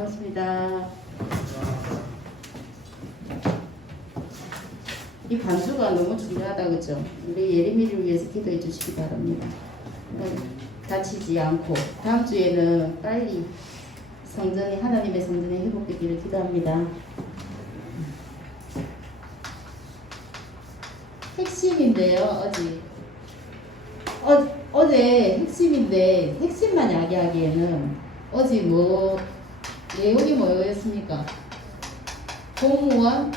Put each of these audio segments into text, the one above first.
반갑습니다. 이 반주가 너무 중요하다, 그죠? 우리 예림이를 위해서 기도해 주시기 바랍니다. 다치지 않고 다음 주에는 빨리 성전이 하나님의 성전이 회복되기를 기도합니다. 핵심인데요, 어제 핵심인데 핵심만 이야기하기에는 어제 내용이 뭐였습니까? 공무원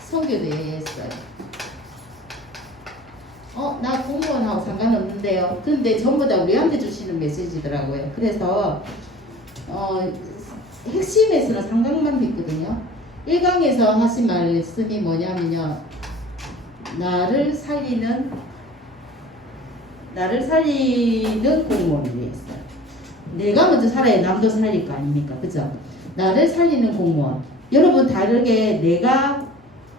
선교대회였어요. 나 공무원하고 상관없는데요. 근데 전부 다 우리한테 주시는 메시지더라고요. 그래서 핵심에서는 상당만 됐거든요. 1강에서 하신 말씀이 뭐냐면요. 나를 살리는 공무원을 위해서. 내가 먼저 살아야 남도 살릴 거 아닙니까? 그죠? 나를 살리는 공무원. 여러분 다르게 내가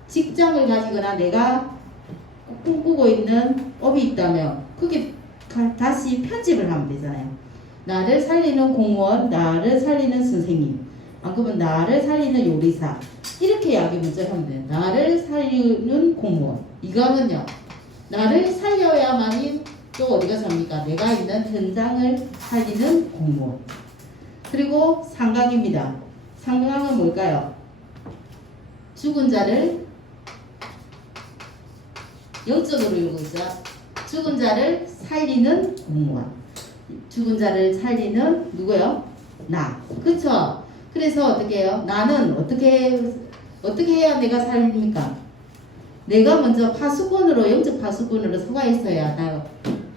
직장을 가지거나 내가 꿈꾸고 있는 업이 있다면 그게 다시 편집을 하면 되잖아요. 나를 살리는 공무원, 나를 살리는 선생님, 안 그러면 나를 살리는 요리사. 이렇게 이야기 먼저 하면 돼요. 나를 살리는 공무원. 이거는요. 나를 살려야만이 또 어디가 삽니까? 내가 있는 현장을 살리는 공무원. 그리고 상강입니다. 상강은 뭘까요? 죽은 자를 영적으로 읽고있죠. 죽은 자를 살리는 공무원. 죽은 자를 살리는 누구요? 나. 그쵸? 그래서 어떻게 해요? 나는 어떻게 해야 내가 살립니까? 내가 먼저 파수꾼으로, 영적 파수꾼으로 서가 있어야 나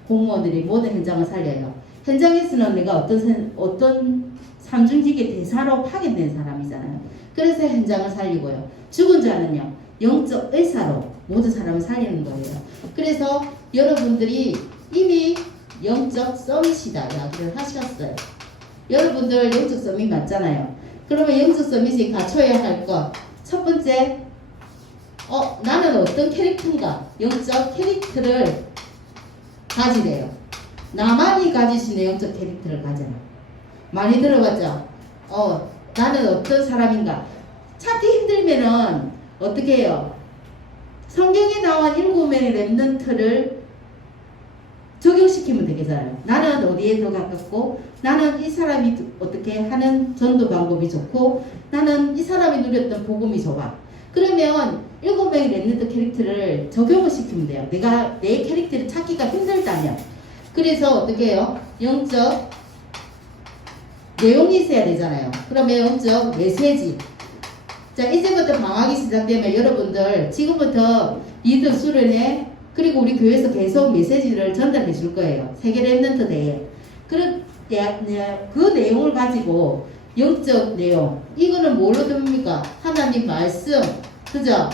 공무원들이 모든 현장을 살려요. 현장에서는 내가 어떤 삼중직의 대사로 파견된 사람이잖아요. 그래서 현장을 살리고요. 죽은 자는요, 영적 의사로 모든 사람을 살리는 거예요. 그래서 여러분들이 이미 영적 서밋이다 이야기를 하셨어요. 여러분들 영적 서밋 맞잖아요. 그러면 영적 서밋이 갖춰야 할 것, 첫 번째, 나는 어떤 캐릭터인가? 영적 캐릭터를 가지래요. 나만이 가질 수 있는 영적 캐릭터를 가져라. 많이 들어봤죠? 나는 어떤 사람인가? 찾기 힘들면은 어떻게 해요? 성경에 나온 7명의 렘넌트를 적용시키면 되겠잖아요. 나는 어디에 더 가깝고, 나는 이 사람이 어떻게 하는 전도 방법이 좋고, 나는 이 사람이 누렸던 복음이 좋아. 그러면 7명의 렘넌트 캐릭터를 적용을 시키면 돼요. 내가 내 캐릭터를 찾기가 힘들다면. 그래서 어떻게 해요? 영적 내용이 있어야 되잖아요. 그러면 영적 메시지. 자, 이제부터 방학이 시작되면 여러분들 지금부터 이들 수련회 그리고 우리 교회에서 계속 메시지를 전달해 줄 거예요. 세계 렘넌트 대회. 그 내용을 가지고 영적 내용. 이거는 뭘로 듭니까? 하나님 말씀. 그죠?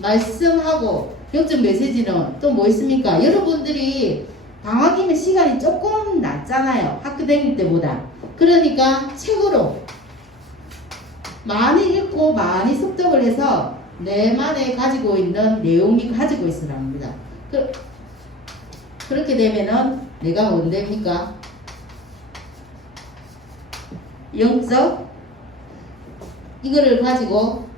말씀하고 영적 메시지는 또 뭐 있습니까? 여러분들이 방학이면 시간이 조금 낮잖아요. 학교 다닐 때보다. 그러니까 책으로 많이 읽고 많이 습득을 해서 내만에 가지고 있는 내용이 가지고 있으라 합니다. 그렇게 되면은 내가 뭔 됩니까? 영적 이거를 가지고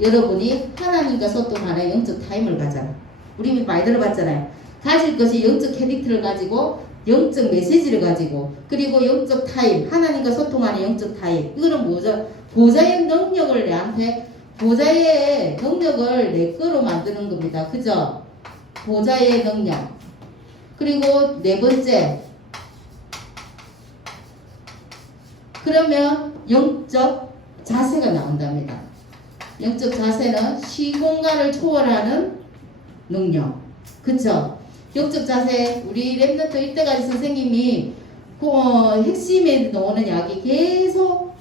여러분이 하나님과 소통하는 영적 타임을 가져라. 우리 많이 들어봤잖아요. 가질 것이 영적 캐릭터를 가지고 영적 메시지를 가지고 그리고 영적 타임, 하나님과 소통하는 영적 타임. 이거는 뭐죠? 보좌의 능력을 보좌의 능력을 내 거로 만드는 겁니다. 그죠? 보좌의 능력. 그리고 네 번째. 그러면 영적 자세가 나온답니다. 영적 자세는 시공간을 초월하는 능력. 그쵸? 영적 자세, 우리 렘넌트 이때까지 선생님이 핵심에 나오는 이야기 계속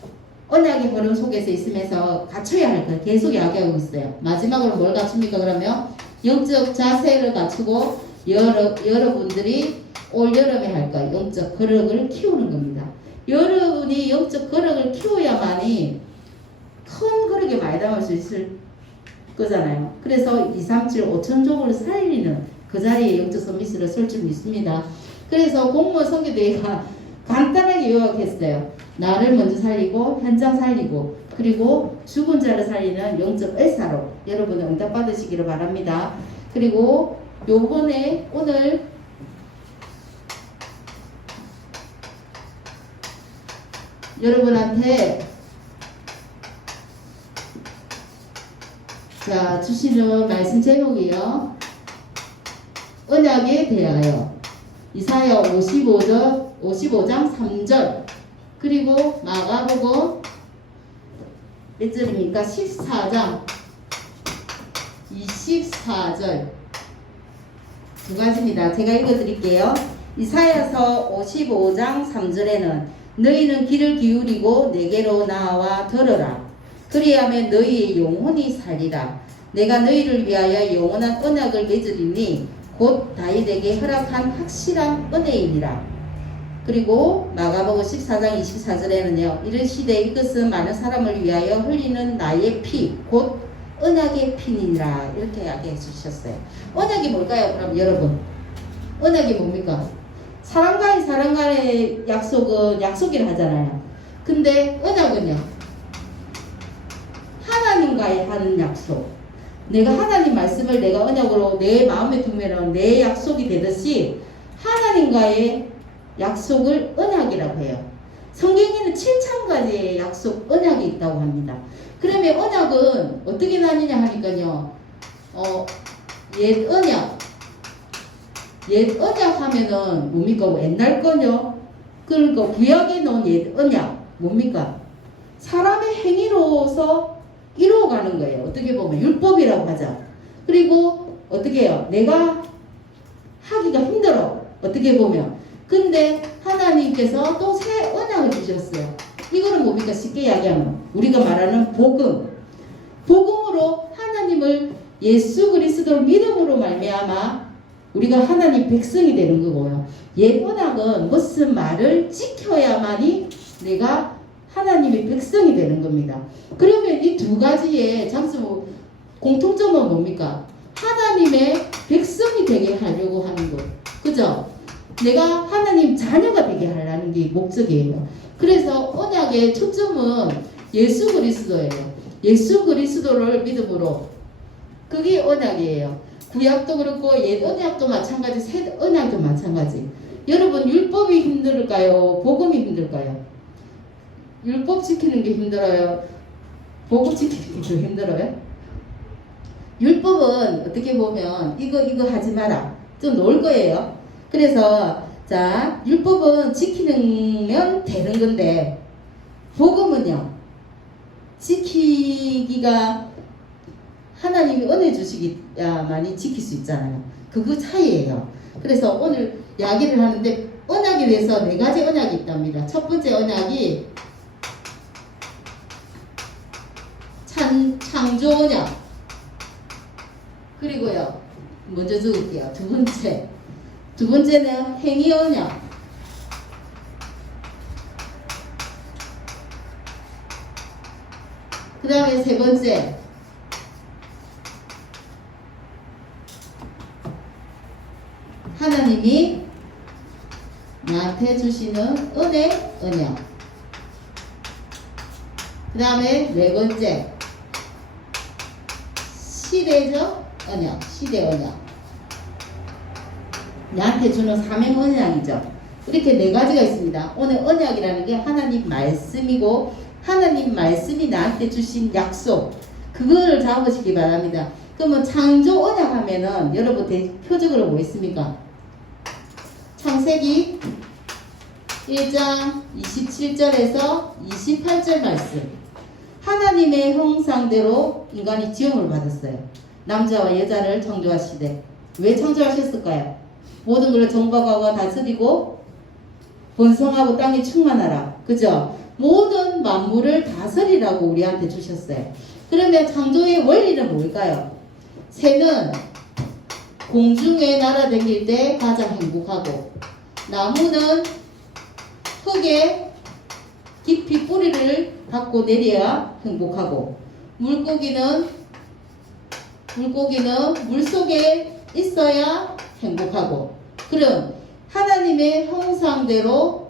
언약의 걸음 속에서 있으면서 갖춰야 할 걸 계속 이야기하고 있어요. 마지막으로 뭘 갖춥니까? 그러면 영적 자세를 갖추고 여러분들이 올 여름에 할 거예요. 영적 거력을 키우는 겁니다. 여러분이 영적 거력을 키워야만이 큰 거력에 많이 담을 수 있을 거잖아요. 그래서 237 5천족을 살리는 그 자리에 영적 서밋을 설 줄 믿습니다. 그래서 공무원 선교대회가 간단하게 요약했어요. 나를 먼저 살리고 현장 살리고 그리고 죽은 자를 살리는 0.14로 여러분 응답 받으시기를 바랍니다. 그리고 요번에 오늘 여러분한테 자 주시는 말씀 제목이요. 언약에 대하여 이사야 55장 3절 그리고 마가복음 몇 절입니까? 14장 24절 두 가지입니다. 제가 읽어드릴게요. 이사야서 55장 3절에는 너희는 귀를 기울이고 내게로 나와 들으라. 그리하면 너희의 영혼이 살리라. 내가 너희를 위하여 영원한 언약을 맺으리니 곧 다윗에게 허락한 확실한 은혜이니라. 그리고 마가복음 14장 24절에는요. 이르시되 이것은 많은 사람을 위하여 흘리는 나의 피 곧 언약의 피니라. 이렇게 이야기해 주셨어요. 언약이 뭘까요? 그럼 여러분 언약이 뭡니까? 사람 간의 약속은 약속이라 하잖아요. 근데 언약은요 하나님과의 하는 약속. 내가 하나님 말씀을 내가 언약으로 내 마음에 두면 내 약속이 되듯이 하나님과의 약속을 언약이라고 해요. 성경에는 7,000가지의 약속 언약이 있다고 합니다. 그러면 언약은 어떻게 나뉘냐 하니까요. 옛 언약 하면은 뭡니까? 옛날 거요. 그러니까 구약에 넣은 옛 언약 뭡니까? 사람의 행위로서 이루어가는 거예요. 어떻게 보면 율법이라고 하자. 그리고 어떻게 해요? 내가 하기가 힘들어. 어떻게 보면. 근데 하나님께서 또 새 언약을 주셨어요. 이거는 뭡니까? 쉽게 이야기하면 우리가 말하는 복음. 복음으로 하나님을 예수 그리스도를 믿음으로 말미암아 우리가 하나님 백성이 되는 거고요. 옛 언약은 무슨 말을 지켜야만이 내가 하나님의 백성이 되는 겁니다. 그러면 이 두 가지의 장수 공통점은 뭡니까? 하나님의 백성이 되게 하려고 하는 것. 그죠? 내가 하나님 자녀가 되게 하려는 게 목적이에요. 그래서 언약의 초점은 예수 그리스도예요. 예수 그리스도를 믿음으로 그게 언약이에요. 구약도 그렇고 옛 언약도 마찬가지, 새 언약도 마찬가지. 여러분 율법이 힘들까요? 복음이 힘들까요? 율법 지키는 게 힘들어요? 복음 지키는 게 더 힘들어요? 율법은 어떻게 보면 이거 하지 마라. 좀 놓을 거예요. 그래서 자 율법은 지키면 되는 건데 복음은요 지키기가 하나님이 은혜 주시기야만이 지킬 수 있잖아요. 그거 차이예요. 그래서 오늘 이야기를 하는데 언약에 대해서 4가지 언약이 있답니다. 첫 번째 언약이 창조 언약. 그리고요 먼저 적을게요. 두 번째는 행위 언약. 그 다음에 세 번째 하나님이 나한테 주시는 은혜 언약. 그 다음에 네 번째 시대적 언약. 시대 언약. 나한테 주는 사명 언약이죠. 이렇게 4가지가 있습니다. 오늘 언약이라는 게 하나님 말씀이고 하나님 말씀이 나한테 주신 약속 그거를 잡으시기 바랍니다. 그러면 창조 언약 하면은 여러분 대표적으로 뭐 있습니까? 창세기 1장 27절에서 28절 말씀. 하나님의 형상대로 인간이 지음을 받았어요. 남자와 여자를 창조하시되 왜 창조하셨을까요? 모든 걸 정복하고 다스리고 번성하고 땅에 충만하라. 그죠? 모든 만물을 다스리라고 우리한테 주셨어요. 그러면 창조의 원리는 뭘까요? 새는 공중에 날아다닐 때 가장 행복하고 나무는 흙에 깊이 뿌리를 받고 내려야 행복하고 물고기는 물속에 있어야 행복하고 그럼 하나님의 형상대로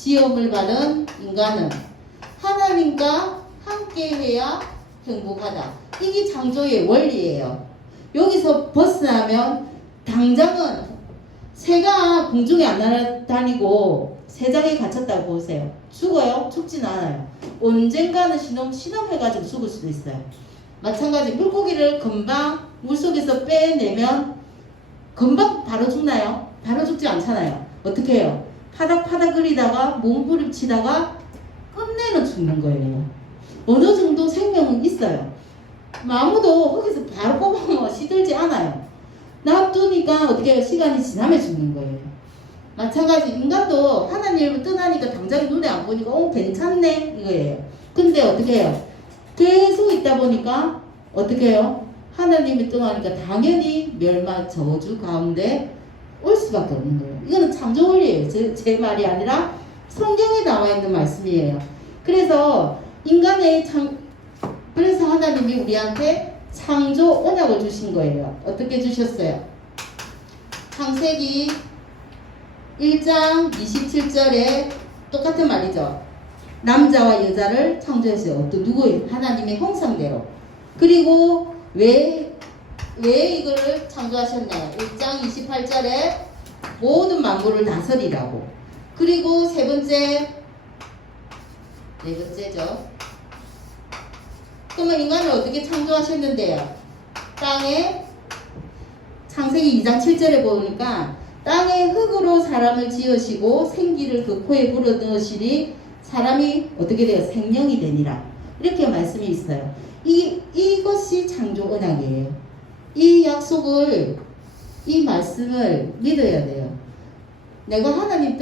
지음을 받은 인간은 하나님과 함께해야 행복하다. 이게 창조의 원리예요. 여기서 벗어나면 당장은 새가 공중에 안 날아다니고 새장에 갇혔다고 보세요. 죽어요? 죽진 않아요. 언젠가는 신음해가지고 죽을 수도 있어요. 마찬가지 물고기를 금방 물속에서 빼내면 금방 바로 죽나요? 바로 죽지 않잖아요. 어떻게 해요? 파닥파닥거리다가 몸부림치다가 끝내는 죽는 거예요. 어느 정도 생명은 있어요. 아무도 거기서 바로 뽑아서 시들지 않아요. 놔두니까 어떻게 해요? 시간이 지나면 죽는 거예요. 마찬가지 인간도 하나님을 떠나니까 당장 눈에 안 보니까 괜찮네 이거예요. 근데 어떻게 해요? 계속 있다 보니까 어떻게 해요? 하나님이 떠나니까 당연히 멸망 저주 가운데 올 수밖에 없는 거예요. 이거는 창조 원리예요. 제 말이 아니라 성경에 나와 있는 말씀이에요. 그래서 그래서 하나님이 우리한테 창조 언약을 주신 거예요. 어떻게 주셨어요? 창세기 1장 27절에 똑같은 말이죠. 남자와 여자를 창조했어요. 또 누구예요? 하나님의 형상대로. 그리고 왜 이걸 창조하셨나요? 1장 28절에 모든 만물을 다스리라고. 그리고 네 번째죠. 그러면 인간을 어떻게 창조하셨는데요? 땅에 창세기 2장 7절에 보니까 땅의 흙으로 사람을 지으시고 생기를 그 코에 불어넣으시니 사람이 어떻게 돼요? 생명이 되니라. 이렇게 말씀이 있어요. 이것이 창조 언약이에요. 이 약속을, 이 말씀을 믿어야 돼요. 내가 하나님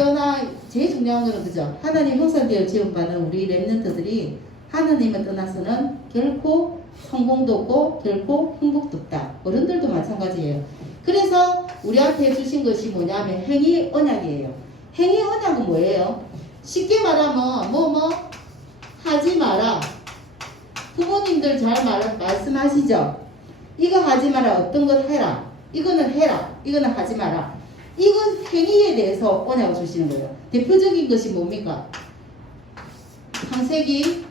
제일 중요한 거는 그죠? 하나님 형상되어 지음받은 우리 렘넌트들이 하나님을 떠나서는 결코 성공도 없고 결코 행복도 없다. 어른들도 마찬가지예요. 그래서 우리한테 주신 것이 뭐냐면 행위 언약이에요. 행위 언약은 뭐예요? 쉽게 말하면 하지 마라. 부모님들 잘 말씀하시죠? 이거 하지 마라. 어떤 걸 해라. 이거는 해라. 이거는 하지 마라. 이건 행위에 대해서 언약을 주시는 거예요. 대표적인 것이 뭡니까? 창세기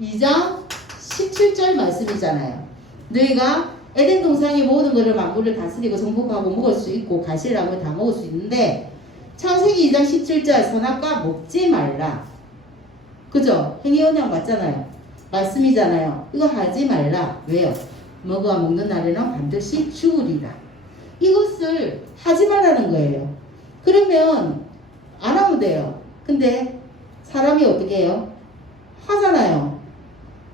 2장 17절 말씀이잖아요. 너희가 에덴 동산의 모든 것을 만물을 다스리고 정복하고 먹을 수 있고 가시나무를 다 먹을 수 있는데 창세기 2장 17절 선악과 먹지 말라. 그죠? 행위 언약 맞잖아요. 말씀이잖아요. 이거 하지 말라. 왜요? 먹는 날에는 반드시 죽으리라. 이것을 하지 말라는 거예요. 그러면 안 하면 돼요. 근데 사람이 어떻게 해요? 하잖아요.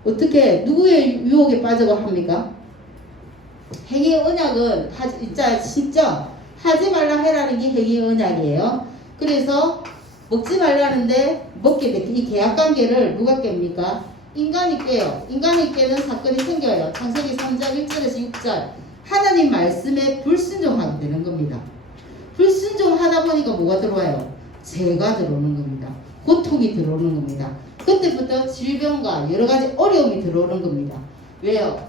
어떻게 누구의 유혹에 빠져가 합니까? 행위 언약은 진짜 하지 말라 해라는 게 행위 언약이에요. 그래서 먹지 말라는데 먹게 돼. 이 계약관계를 누가 깹니까? 인간이 깨요. 인간이 깨는 사건이 생겨요. 창세기 3장 1절에서 6절. 하나님 말씀에 불순종하게 되는 겁니다. 불순종하다 보니까 뭐가 들어와요? 죄가 들어오는 겁니다. 고통이 들어오는 겁니다. 그때부터 질병과 여러 가지 어려움이 들어오는 겁니다. 왜요?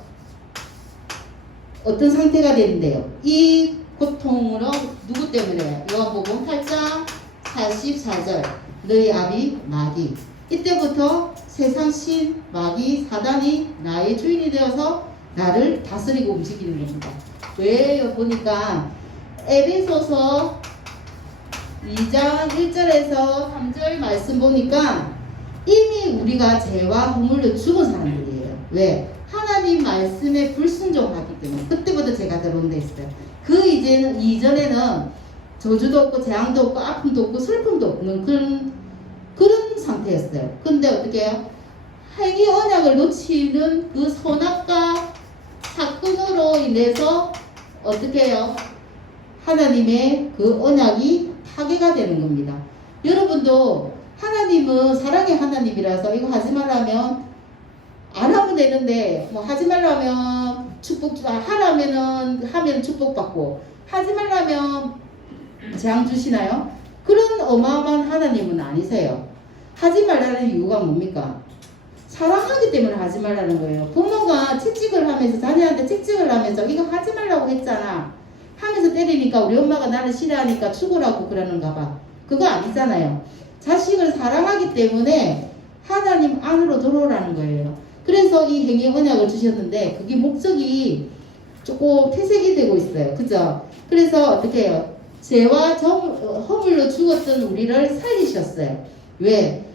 어떤 상태가 되는데요? 이 고통으로 누구 때문에? 요한복음 8장 44절. 너희 아비 마귀. 이때부터 세상 신 마귀 사단이 나의 주인이 되어서 나를 다스리고 움직이는 겁니다. 왜요? 보니까 에베소서 2장 1절에서 3절 말씀 보니까 이미 우리가 죄와 허물로 죽은 사람들이에요. 왜? 하나님 말씀에 불순종하기 때문에. 그때부터 죄가 들어온 데 있어요. 이전에는 저주도 없고 재앙도 없고 아픔도 없고 슬픔도 없는 그런 상태였어요. 근데 어떻게 해요? 행위 언약을 놓치는 그 선악과 사건으로 인해서 어떻게 해요? 하나님의 그 언약이 파괴가 되는 겁니다. 여러분도 하나님은 사랑의 하나님이라서 이거 하지 말라면 안 하면 되는데 하지 말라면 하면 축복받고 하지 말라면 재앙 주시나요? 그런 어마어마한 하나님은 아니세요. 하지 말라는 이유가 뭡니까? 사랑하기 때문에 하지 말라는 거예요. 부모가 채찍을 하면서 자녀한테 채찍을 하면서 이거 하지 말라고 했잖아 하면서 때리니까 우리 엄마가 나를 싫어하니까 죽으라고 그러는가 봐. 그거 아니잖아요. 자식을 사랑하기 때문에 하나님 안으로 들어오라는 거예요. 그래서 이 행위 언약을 주셨는데 그게 목적이 조금 퇴색이 되고 있어요. 그죠? 그래서 어떻게 해요? 죄와 허물로 죽었던 우리를 살리셨어요. 왜?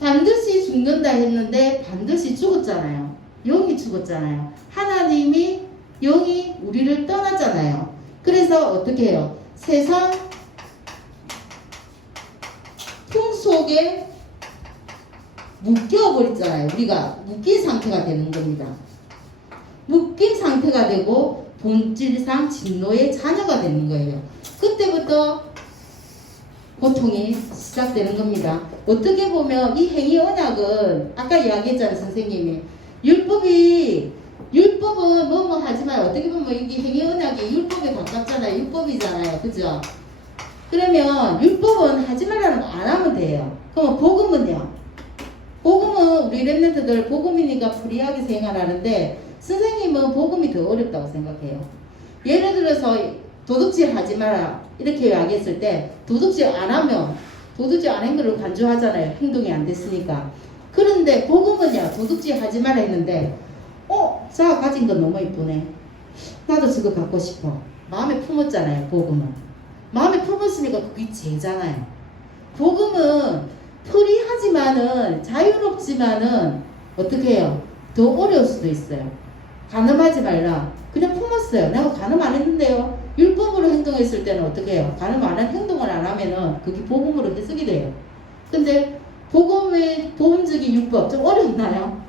반드시 죽는다 했는데 반드시 죽었잖아요. 영이 죽었잖아요. 하나님이 영이 우리를 떠났잖아요. 그래서 어떻게 해요? 세상 품 속에 묶여버렸잖아요. 우리가 묶인 상태가 되는 겁니다. 묶인 상태가 되고 본질상 진노의 자녀가 되는 거예요. 그때부터 고통이 시작되는 겁니다. 어떻게 보면 이 행위 언약은 아까 이야기했잖아요. 선생님이 율법은 뭐뭐 하지만 어떻게 보면 이게 행위 언약이 율법에 가깝잖아요. 율법이잖아요. 그죠? 그러면 율법은 하지 말라는 거 안 하면 돼요. 그러면 복음은요? 복음은 우리 랩런트들 복음이니까 프리하게 생활하는데 선생님은 복음이 더 어렵다고 생각해요. 예를 들어서 도둑질 하지 마라 이렇게 이야기했을 때 도둑질 안 하면 도둑질 안 한 거를 간주하잖아요. 행동이 안 됐으니까. 그런데 복음은요, 도둑질 하지 마라 했는데 자 가진 건 너무 이쁘네. 나도 저거 갖고 싶어. 마음에 품었잖아요. 복음은 마음에 품었으니까 그게 죄잖아요. 복음은 프리하지만은 자유롭지만은 어떻게 해요? 더 어려울 수도 있어요. 간음하지 말라. 그냥 품었어요. 내가 간음 안 했는데요. 율법으로 행동했을 때는 어떻게 해요? 간음 안 한 행동을 안 하면은 그게 복음으로 해석이 돼요. 근데 복음적인 율법 좀 어렵나요?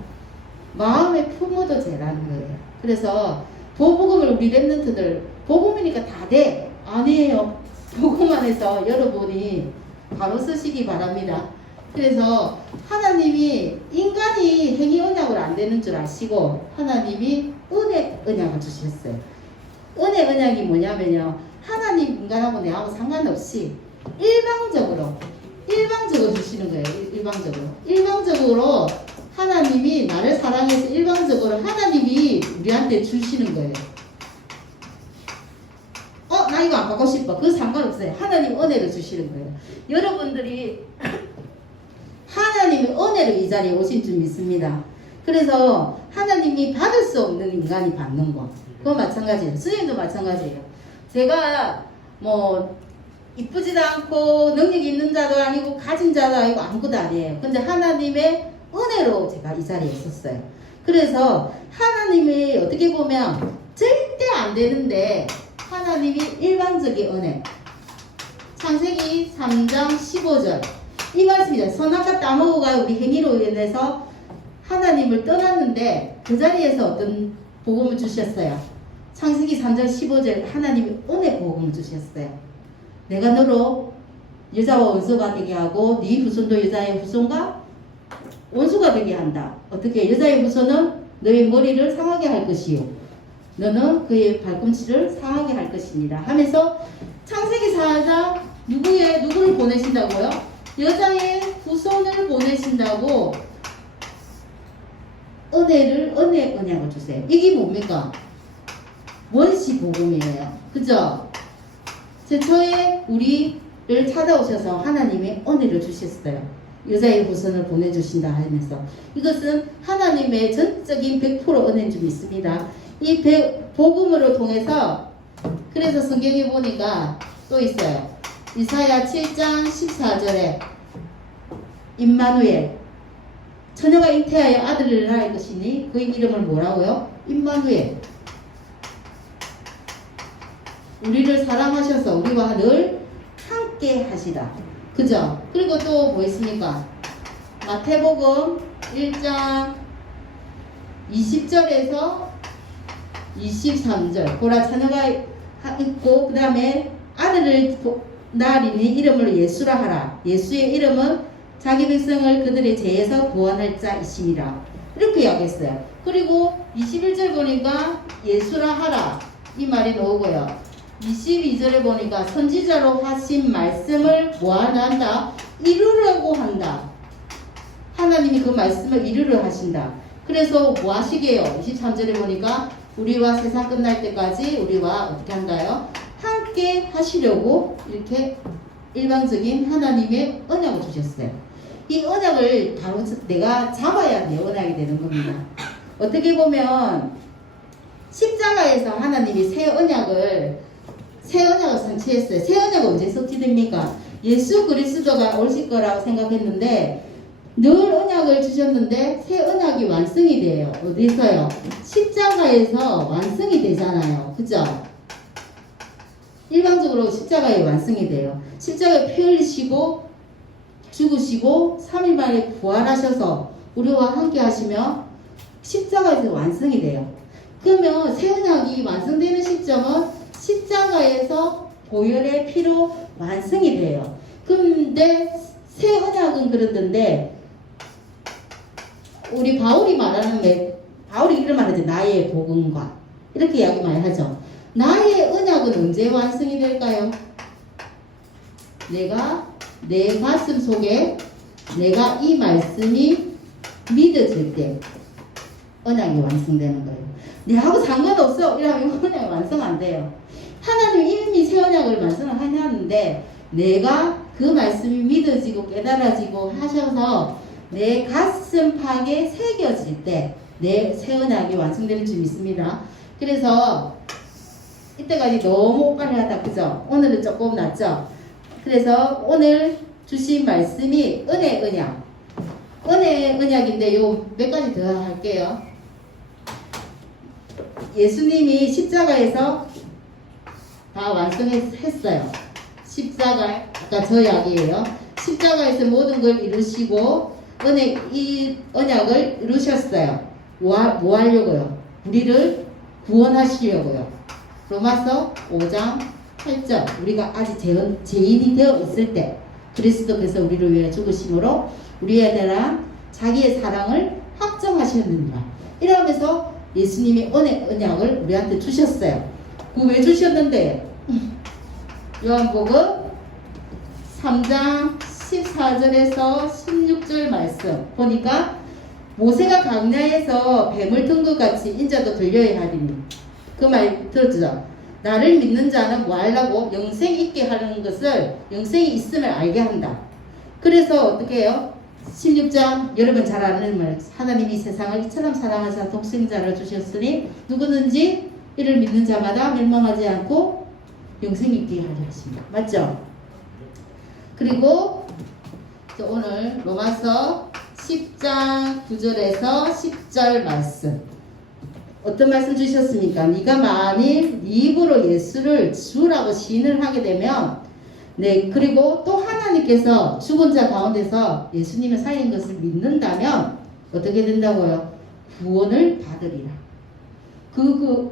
마음에 품어도 죄라는 거예요. 그래서 복음을 우리 랩런트들 복음이니까 다 돼. 아니에요. 복음 안에서 여러분이 바로 쓰시기 바랍니다. 그래서 하나님이 인간이 행위 언약으로 안 되는 줄 아시고 하나님이 은혜 언약을 주셨어요. 은혜 언약이 뭐냐면요. 하나님 인간하고 내하고 상관없이 일방적으로 주시는 거예요. 일방적으로 하나님이 나를 사랑해서 일방적으로 하나님이 우리한테 주시는 거예요. 나 이거 안 받고 싶어. 그거 상관없어요. 하나님 은혜를 주시는 거예요. 여러분들이 하나님의 은혜로 이 자리에 오신 줄 믿습니다. 그래서 하나님이 받을 수 없는 인간이 받는 거. 그거 마찬가지예요. 선생님도 마찬가지예요. 제가 뭐 이쁘지도 않고 능력이 있는 자도 아니고 가진 자도 아니고 아무것도 아니에요. 근데 하나님의 은혜로 제가 이 자리에 있었어요. 그래서 하나님이 어떻게 보면 절대 안 되는데 하나님이 일반적인 은혜. 창세기 3장 15절 이 말씀이죠. 선악과 따먹어가 우리 행위로 인해서 하나님을 떠났는데 그 자리에서 어떤 복음을 주셨어요. 창세기 3장 15절 하나님이 은혜 복음을 주셨어요. 내가 너로 여자와 원수가 되게 하고 네 후손도 여자의 후손과 원수가 되게 한다. 어떻게? 여자의 후손은 너의 머리를 상하게 할 것이요 너는 그의 발꿈치를 상하게 할 것이니라 하면서 창세기 4장 누구를 보내신다고요? 여자의 후손을 보내신다고 은혜 언약을 주세요. 이게 뭡니까? 원시 복음이에요. 그죠? 최초에 우리를 찾아오셔서 하나님의 은혜를 주셨어요. 여자의 후손을 보내주신다 하면서 이것은 하나님의 전적인 100% 은혜인 줄 믿습니다. 이 복음으로 통해서 그래서 성경에 보니까 또 있어요. 이사야 7장 14절에 임마누엘 처녀가 잉태하여 아들을 낳을 것이니 그 이름을 뭐라고요? 임마누엘. 우리를 사랑하셔서 우리와 늘 함께 하시다. 그죠? 그리고 또 뭐 있습니까? 마태복음 1장 20절에서 23절 보라 처녀가 있고 그 다음에 아들을 낳으리니 이름을 예수라 하라. 예수의 이름은 자기 백성을 그들의 죄에서 구원할 자이시니라. 이렇게 이야기했어요. 그리고 21절 보니까 예수라 하라 이 말이 나오고요. 22절에 보니까 선지자로 하신 말씀을 뭐한다? 이루려고 한다. 하나님이 그 말씀을 이루려 하신다. 그래서 뭐 하시게요? 23절에 보니까 우리와 세상 끝날 때까지 우리와 어떻게 한가요? 함께 하시려고 이렇게 일방적인 하나님의 언약을 주셨어요. 이 언약을 바로 내가 잡아야 내 언약이 되는 겁니다. 어떻게 보면 십자가에서 하나님이 새 언약을 성취했어요. 새 언약은 언제 성취됩니까? 예수 그리스도가 오실 거라고 생각했는데 늘 언약을 주셨는데 새 언약이 완성이 돼요. 어디서요? 십자가에서 완성이 되잖아요. 그죠? 일반적으로 십자가에 완성이 돼요. 십자가에 피 흘리시고 죽으시고 3일 만에 부활하셔서 우리와 함께 하시며 십자가에서 완성이 돼요. 그러면 새 언약이 완성되는 시점은 십자가에서 보혈의 피로 완성이 돼요. 근데 새 언약은 그런데 우리 바울이 이런 말하죠. 나의 복음과 이렇게 이야기 많이 하죠. 나의 언약은 언제 완성이 될까요? 내가 내 가슴 속에 내가 이 말씀이 믿어질 때 언약이 완성되는 거예요. 내하고 상관없어 이러면 언약이 완성 안 돼요. 하나님 이미 새 언약을 완성을 해놨는데 내가 그 말씀이 믿어지고 깨달아지고 하셔서 내 가슴팍에 새겨질 때 내 새 언약이 완성되는 줄 믿습니다. 그래서 이때까지 너무 오빠리하다 그죠? 오늘은 조금 낫죠? 그래서 오늘 주신 말씀이 은혜 언약인데 요 몇 가지 더 할게요. 예수님이 십자가에서 다 완성했어요. 십자가 아까 저 이야기예요. 십자가에서 모든 걸 이루시고 이 언약을 이루셨어요. 뭐 하려고요? 우리를 구원하시려고요. 로마서 5장 8절 우리가 아직 죄인이 되어 있을 때 그리스도께서 우리를 위해 죽으심으로 우리에 대한 자기의 사랑을 확정하셨느니라. 이러면서 예수님이 언약을 우리한테 주셨어요. 그 왜 주셨는데? 요한복음 3장 14절에서 16절 말씀 보니까 모세가 광야에서 뱀을 튼 것 같이 인자도 들려야 하리니 그 말 들었죠? 나를 믿는 자는 뭐 하려고? 영생 있게 하는 것을 영생이 있음을 알게 한다. 그래서 어떻게 해요? 16장 여러분 잘 아는 말 하나님이 세상을 이처럼 사랑하사 독생자를 주셨으니 누구든지 이를 믿는 자마다 멸망하지 않고 영생 있게 하려 하십니다. 맞죠? 그리고 오늘 로마서 10장 9절에서 10절 말씀 어떤 말씀 주셨습니까? 네가 만일 네 입으로 예수를 주라고 시인을 하게 되면 그리고 또 하나님께서 죽은 자 가운데서 예수님을 살린 것을 믿는다면 어떻게 된다고요? 구원을 받으리라.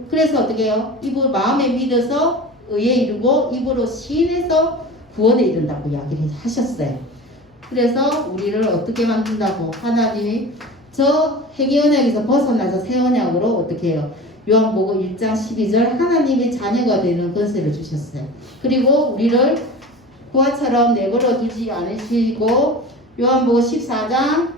그래서 어떻게 해요? 입으로 마음에 믿어서 의에 이르고 입으로 시인해서 구원에 이른다고 이야기를 하셨어요. 그래서 우리를 어떻게 만든다고? 하나님이 저 회개 언약에서 벗어나서 새 언약으로 어떻게 해요? 요한복음 1장 12절 하나님의 자녀가 되는 권세를 주셨어요. 그리고 우리를 부하처럼 내버려 두지 않으시고 요한복음 14장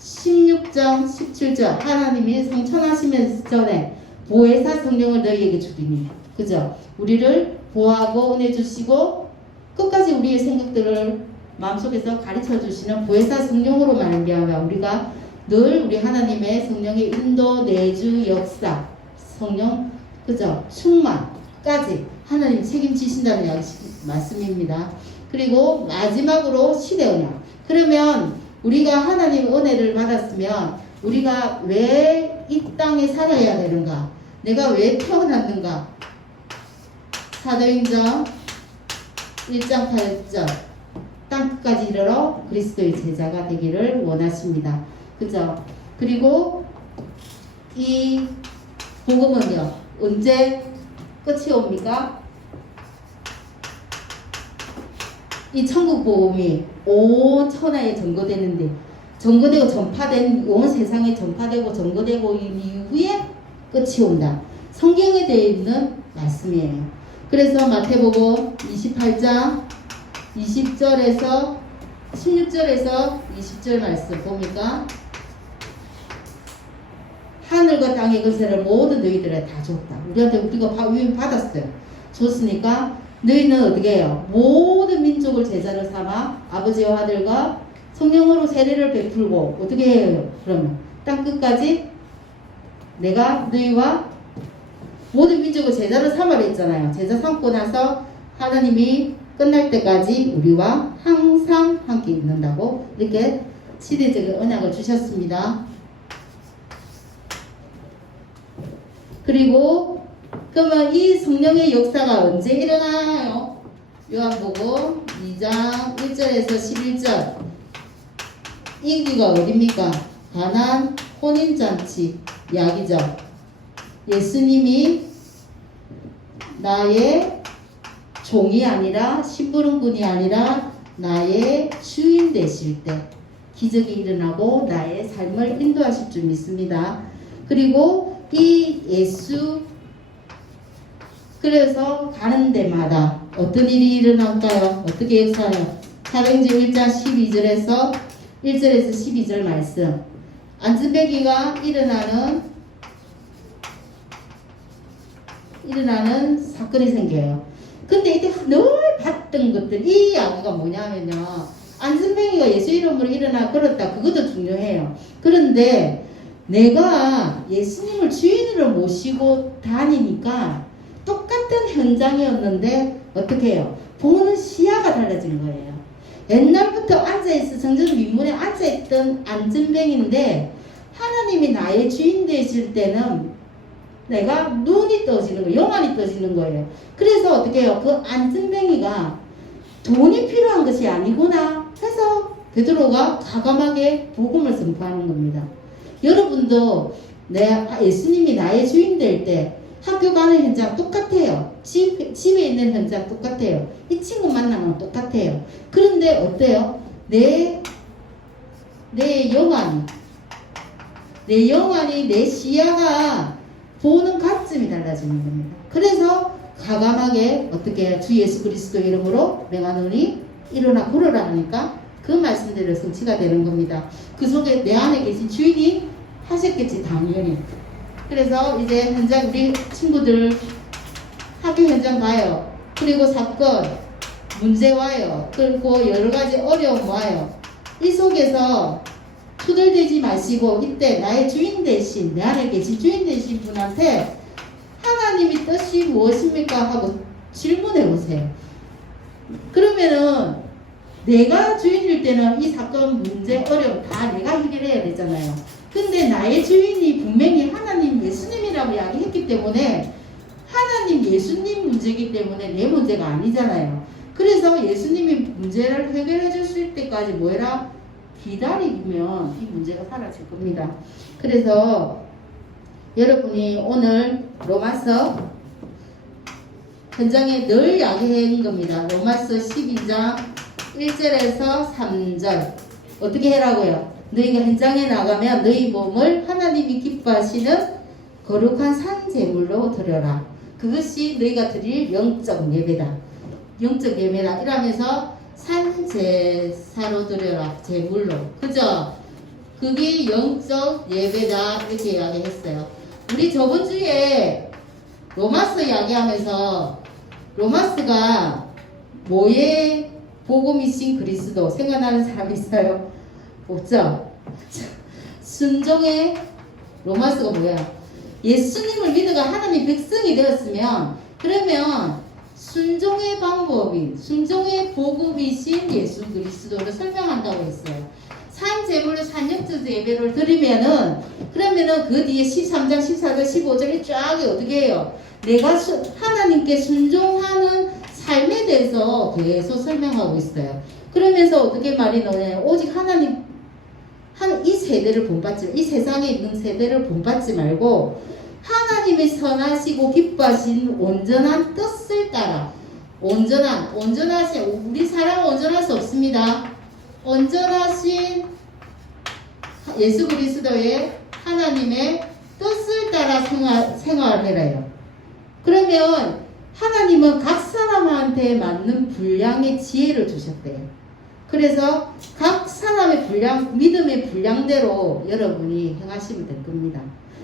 16장 17절 하나님이 성천하시면 전에 보혜사 성령을 너희에게 주리니 그죠? 우리를 보호하고 은혜 주시고 끝까지 우리의 생각들을 마음속에서 가르쳐 주시는 보혜사 성령으로 말미암아 우리가 늘 우리 하나님의 성령의 인도 내주 역사 성령 그죠? 충만까지 하나님 책임지신다는 말씀입니다. 그리고 마지막으로 시대 언약. 그러면 우리가 하나님 은혜를 받았으면 우리가 왜 이 땅에 살아야 되는가? 내가 왜 태어났는가? 사도행전 1장 8절 땅끝까지 이르러 그리스도의 제자가 되기를 원하십니다. 그죠? 그리고 이 복음은요 언제 끝이 옵니까? 이 천국 복음이 온 천하에 전거되는데 전거되고 전파된 온 세상에 전파되고 전거되고 이후에 끝이 온다. 성경에 되어 있는 말씀이에요. 그래서 마태복음 28장 20절에서 16절에서 20절 말씀 보니까 하늘과 땅의 권세를 모든 너희들에 다 줬다. 우리한테 우리가 받았어요. 줬으니까 너희는 어떻게 해요? 모든 민족을 제자로 삼아 아버지와 아들과 성령으로 세례를 베풀고 어떻게 해요? 그러면 땅 끝까지 내가 너희와 모든 민족을 제자로 삼아라 했잖아요. 제자 삼고 나서 하나님이 끝날 때까지 우리와 항상 함께 있는다고 이렇게 시대적인 언약을 주셨습니다. 그리고 그러면 이 성령의 역사가 언제 일어나요? 요한복음 2장 1절에서 11절. 여기가 어딥니까? 가나안 혼인잔치 이야기죠. 예수님이 나의 종이 아니라 심부름꾼이 아니라 나의 주인 되실 때 기적이 일어나고 나의 삶을 인도하실 줄 믿습니다. 그리고 이 예수 그래서 가는 데마다 어떤 일이 일어날까요? 어떻게 역사해요? 사도행전 1장 12절에서 1절에서 12절 말씀. 안전배기가 일어나는 사건이 생겨요. 근데 이때 늘 봤던 것들, 이 이야기가 뭐냐면요. 안전뱅이가 예수 이름으로 일어나 걸었다. 그것도 중요해요. 그런데 내가 예수님을 주인으로 모시고 다니니까 똑같은 현장이었는데 어떻게 해요? 보는 시야가 달라진 거예요. 옛날부터 앉아있어 정전 민문에 앉아있던 안전뱅인데 하나님이 나의 주인 되실 때는 내가 눈이 떠지는 거예요. 영안이 떠지는 거예요. 그래서 어떻게 해요? 그 안전뱅이가 돈이 필요한 것이 아니구나 해서 베드로가 과감하게 복음을 선포하는 겁니다. 여러분도 예수님이 나의 주인 될 때 학교 가는 현장 똑같아요. 집에 있는 현장 똑같아요. 이 친구 만나면 똑같아요. 그런데 어때요? 내 영안이 내 시야가 보는 관점이 달라지는 겁니다. 그래서 과감하게 어떻게 해요? 주 예수 그리스도 이름으로 명하노니 일어나 걸어라 하니까 그 말씀대로 성취가 되는 겁니다. 그 속에 내 안에 계신 주인이 하셨겠지 당연히. 그래서 이제 현장 우리 친구들 학교 현장 가요. 그리고 사건 문제 와요. 그리고 여러 가지 어려움 와요. 이 속에서 투덜대지 마시고 이때 나의 주인 대신 내 안에 계신 주인 되신 분한테 하나님의 뜻이 무엇입니까? 하고 질문해 보세요. 그러면은 내가 주인일 때는 이 사건 문제 어려움 다 내가 해결해야 되잖아요. 근데 나의 주인이 분명히 하나님 예수님이라고 이야기했기 때문에 하나님 예수님 문제이기 때문에 내 문제가 아니잖아요. 그래서 예수님이 문제를 해결해 주실 때까지 뭐해라? 기다리면 이 문제가 사라질 겁니다. 그래서 여러분이 오늘 로마서 현장에 늘 이야기한 겁니다. 로마서 12장 1절에서 3절 어떻게 해라고요? 너희가 현장에 나가면 너희 몸을 하나님이 기뻐하시는 거룩한 산 제물로 드려라. 그것이 너희가 드릴 영적 예배다. 영적 예배다. 이러면서 산 제사로 드려라. 제물로. 그죠? 그게 영적 예배다. 이렇게 이야기했어요. 우리 저번 주에 로마서 이야기하면서 로마스가 뭐의 복음이신 그리스도 생각나는 사람 있어요? 없죠? 순종의 로마스가 뭐야? 예수님을 믿어가 하나님의 백성이 되었으면 그러면 순종의 방법인 순종의 복음이신 예수 그리스도를 설명한다고 했어요. 산 제물로 산영적 예배를 드리면은 그러면은 그 뒤에 13장 14절 15절이 쫙 어떻게 해요? 내가 하나님께 순종하는 삶에 대해서 계속 설명하고 있어요. 그러면서 어떻게 말이 나오냐면 오직 하나님 이 세대를 본받지 이 세상에 있는 세대를 본받지 말고 하나님의 선하시고 기뻐하신 온전한 뜻을 따라 온전하신 우리 사람은 온전할 수 없습니다. 온전하신 예수 그리스도의 하나님의 뜻을 따라 생활해라요. 그러면 하나님은 각 사람한테 맞는 분량의 지혜를 주셨대요. 그래서 각 사람의 분량, 믿음의 분량대로 여러분이 행하시면 될 겁니다.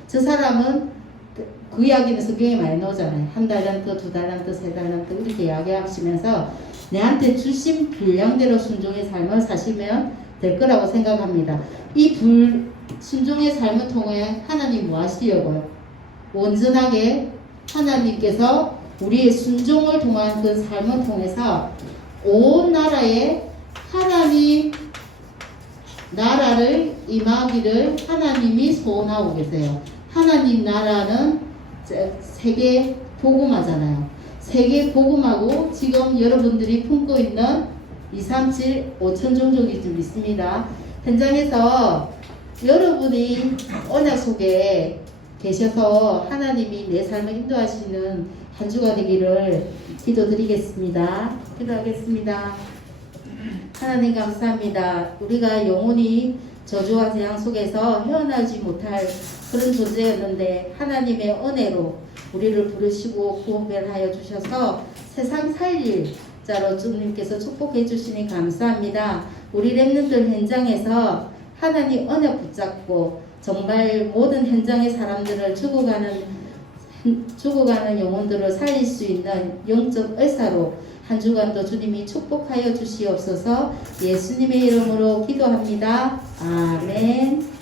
저 사람은 그 이야기는 성경에 많이 나오잖아요. 한 달란트, 두 달란트, 세 달란트 이렇게 이야기하시면서 내한테 주신 분량대로 순종의 삶을 사시면 될 거라고 생각합니다. 이 불순종의 삶을 통해 하나님 뭐 하시려고요? 온전하게 하나님께서 우리의 순종을 통한 그 삶을 통해서 온 나라에 하나님 나라를 임하기를 하나님이 소원하고 계세요. 하나님 나라는 세계 복음화잖아요. 세계 복음하고 지금 여러분들이 품고 있는 237, 5천 종족이 좀 있습니다. 현장에서 여러분이 언약 속에 계셔서 하나님이 내 삶을 인도하시는 한 주가 되기를 기도드리겠습니다. 기도하겠습니다. 하나님 감사합니다. 우리가 영원히 저주와 재앙 속에서 헤어나지 못할 그런 존재였는데 하나님의 은혜로 우리를 부르시고 구원하여 주셔서 세상 살릴 자로 주님께서 축복해 주시니 감사합니다. 우리 렘넌트들 현장에서 하나님 언약 붙잡고 정말 모든 현장의 사람들을 죽어가는 영혼들을 살릴 수 있는 영적 의사로 한 주간도 주님이 축복하여 주시옵소서. 예수님의 이름으로 기도합니다. 아멘.